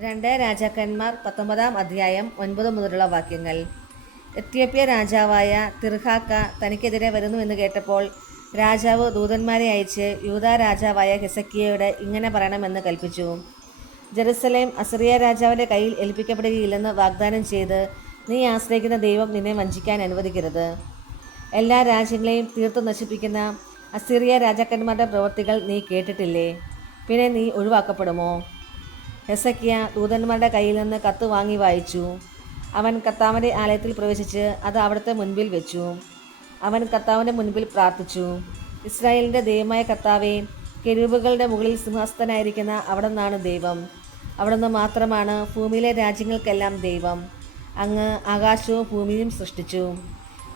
രണ്ട് രാജാക്കന്മാർ 19 അധ്യായം 9 മുതലുള്ള വാക്യങ്ങൾ. എത്യോപ്യ രാജാവായ തിർഹാക്ക തനിക്കെതിരെ വരുന്നുവെന്ന് കേട്ടപ്പോൾ രാജാവ് ദൂതന്മാരെ അയച്ച് യൂദാ രാജാവായ ഹെസക്കിയയോട് ഇങ്ങനെ പറയണമെന്ന് കൽപ്പിച്ചു. ജെറുസലേം അസിറിയ രാജാവിൻ്റെ കയ്യിൽ ഏൽപ്പിക്കപ്പെടുകയില്ലെന്ന് വാഗ്ദാനം ചെയ്ത് നീ ആശ്രയിക്കുന്ന ദൈവം നിന്നെ വഞ്ചിക്കാൻ അനുവദിക്കരുത്. എല്ലാ രാജ്യങ്ങളെയും തീർത്തു നശിപ്പിക്കുന്ന അസിറിയ രാജാക്കന്മാരുടെ പ്രവൃത്തികൾ നീ കേട്ടിട്ടില്ലേ? പിന്നെ നീ ഒഴിവാക്കപ്പെടുമോ? ഹെസക്കിയ ദൂതന്മാരുടെ കയ്യിൽ നിന്ന് കത്ത് വാങ്ങി വായിച്ചു. അവൻ കർത്താവിൻ്റെ ആലയത്തിൽ പ്രവേശിച്ച് അത് അവിടുത്തെ മുൻപിൽ വെച്ചു. അവൻ കർത്താവിൻ്റെ മുൻപിൽ പ്രാർത്ഥിച്ചു. ഇസ്രായേലിൻ്റെ ദൈവമായ കർത്താവേ, കെരൂബുകളുടെ മുകളിൽ സിംഹാസനനായിരിക്കുന്ന അവിടുന്നാണ് ദൈവം. അവിടുന്ന് മാത്രമാണ് ഭൂമിയിലെ രാജ്യങ്ങൾക്കെല്ലാം ദൈവം. അങ്ങ് ആകാശവും ഭൂമിയും സൃഷ്ടിച്ചു.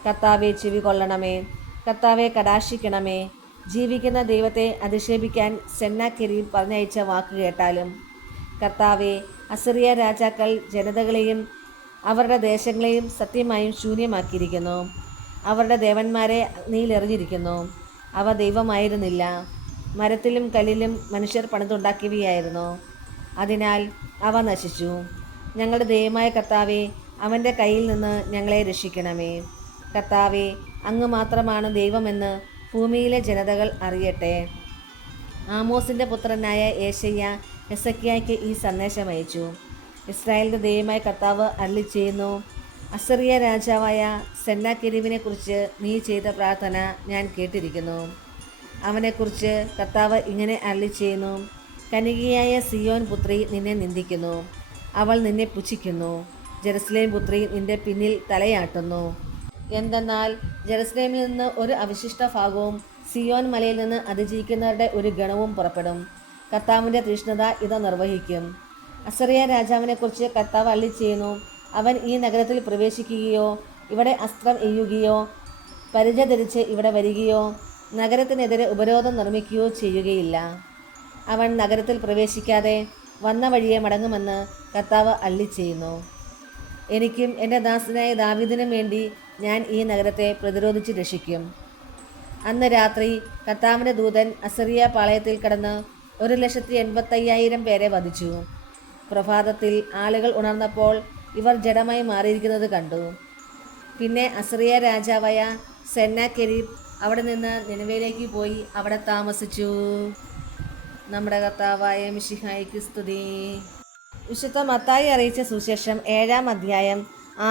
കർത്താവെ, ചെവി കൊള്ളണമേ. കർത്താവെ, കടാക്ഷിക്കണമേ. ജീവിക്കുന്ന ദൈവത്തെ അധിക്ഷേപിക്കാൻ സെന്നാകെരീബ് പറഞ്ഞയച്ച വാക്ക് കേട്ടാലും. കർത്താവെ, അസിറിയ രാജാക്കൾ ജനതകളെയും അവരുടെ ദേശങ്ങളെയും സത്യമായും ശൂന്യമാക്കിയിരിക്കുന്നു. അവരുടെ ദേവന്മാരെ അഗ്നിയിലെറിഞ്ഞിരിക്കുന്നു. അവ ദൈവമായിരുന്നില്ല, മരത്തിലും കല്ലിലും മനുഷ്യർ പണിതുണ്ടാക്കിയവയായിരുന്നു. അതിനാൽ അവ നശിച്ചു. ഞങ്ങളുടെ ദൈവമായ കർത്താവെ, അവൻ്റെ കയ്യിൽ നിന്ന് ഞങ്ങളെ രക്ഷിക്കണമേ. കർത്താവെ, അങ്ങ് മാത്രമാണ് ദൈവമെന്ന് ഭൂമിയിലെ ജനതകൾ അറിയട്ടെ. ആമോസിൻ്റെ പുത്രനായ യേശയ്യ ഹെസക്കിയായ്ക്ക് ഈ സന്ദേശം അയച്ചു. ഇസ്രായേലിൻ്റെ ദൈവമായ കർത്താവ് അരുളിച്ചെയ്യുന്നു, അസിറിയ രാജാവായ സെന്നാകെരീബിനെ കുറിച്ച് നീ ചെയ്ത പ്രാർത്ഥന ഞാൻ കേട്ടിരിക്കുന്നു. അവനെക്കുറിച്ച് കർത്താവ് ഇങ്ങനെ അരുളിച്ചെയ്യുന്നു, കന്യകയായ സിയോൻ പുത്രി നിന്നെ നിന്ദിക്കുന്നു. അവൾ നിന്നെ പുച്ഛിക്കുന്നു. ജെറുസലേം പുത്രി നിന്റെ പിന്നിൽ തലയാട്ടുന്നു. എന്തെന്നാൽ ജെറുസലേമിൽ നിന്ന് ഒരു അവശിഷ്ട ഭാഗവും സിയോൻ മലയിൽ നിന്ന് അതിജീവിക്കുന്നവരുടെ ഒരു ഗണവും പുറപ്പെടും. കർത്താവിൻ്റെ തീഷ്ണത ഇത് നിർവഹിക്കും. അസിറിയ രാജാവിനെക്കുറിച്ച് കർത്താവ് അരുളിച്ചെയ്യുന്നു, അവൻ ഈ നഗരത്തിൽ പ്രവേശിക്കുകയോ ഇവിടെ അസ്ത്രം എയ്യുകയോ പരിച ധരിച്ച് ഇവിടെ വരികയോ നഗരത്തിനെതിരെ ഉപരോധം നിർമ്മിക്കുകയോ ചെയ്യുകയില്ല. അവൻ നഗരത്തിൽ പ്രവേശിക്കാതെ വന്ന വഴിയെ മടങ്ങുമെന്ന് കർത്താവ് അരുളിച്ചെയ്യുന്നു. എനിക്കും എൻ്റെ ദാസനായ ദാവീദിനും വേണ്ടി ഞാൻ ഈ നഗരത്തെ പ്രതിരോധിച്ച് രക്ഷിക്കും. അന്ന് രാത്രി കർത്താവിൻ്റെ ദൂതൻ അസിറിയ പാളയത്തിൽ കടന്ന് 1,85,000 പേരെ വധിച്ചു. പ്രഭാതത്തിൽ ആളുകൾ ഉണർന്നപ്പോൾ ഇവർ ജഡമായി മാറിയിരിക്കുന്നത് കണ്ടു. പിന്നെ അസിറിയ രാജാവായ സെന്നാകെരീബ് അവിടെ നിന്ന് നിനവയിലേക്ക് പോയി അവിടെ താമസിച്ചു. നമ്മുടെ കർത്താവായ മിശിഹായ്ക്ക് സ്തുതി. വിശുദ്ധ മത്തായി അറിയിച്ച സുവിശേഷം 7 അധ്യായം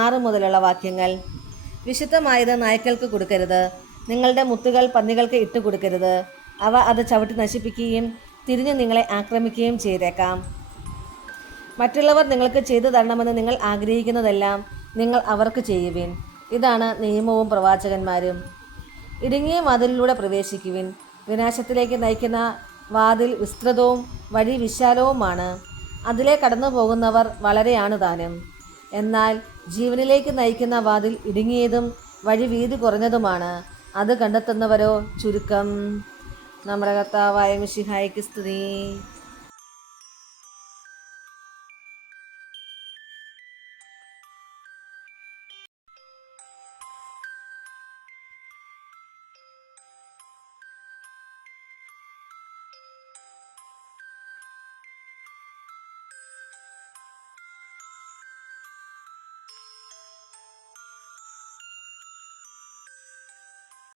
6 മുതലുള്ള വാക്യങ്ങൾ. വിശുദ്ധമായത് നായ്ക്കൾക്ക് കൊടുക്കരുത്. നിങ്ങളുടെ മുത്തുകൾ പന്നികൾക്ക് ഇട്ട് കൊടുക്കരുത്. അവ അത് ചവിട്ടി നശിപ്പിക്കുകയും തിരിഞ്ഞു നിങ്ങളെ ആക്രമിക്കുകയും ചെയ്തേക്കാം. മറ്റുള്ളവർ നിങ്ങൾക്ക് ചെയ്തു തരണമെന്ന് നിങ്ങൾ ആഗ്രഹിക്കുന്നതെല്ലാം നിങ്ങൾ അവർക്ക് ചെയ്യുവിൻ. ഇതാണ് നിയമവും പ്രവാചകന്മാരും. ഇടുങ്ങിയ വാതിലിലൂടെ പ്രവേശിക്കുവിൻ. വിനാശത്തിലേക്ക് നയിക്കുന്ന വാതിൽ വിസ്തൃതവും വഴി വിശാലവുമാണ്. അതിലെ കടന്നു പോകുന്നവർ വളരെയാണ് താനും. എന്നാൽ ജീവനിലേക്ക് നയിക്കുന്ന വാതിൽ ഇടുങ്ങിയതും വഴി വീതി കുറഞ്ഞതുമാണ്. അത് കണ്ടെത്തുന്നവരോ ചുരുക്കം. നമ്മുടെ കർത്താവായ മിശിഹായ്ക്ക് സ്തുതി.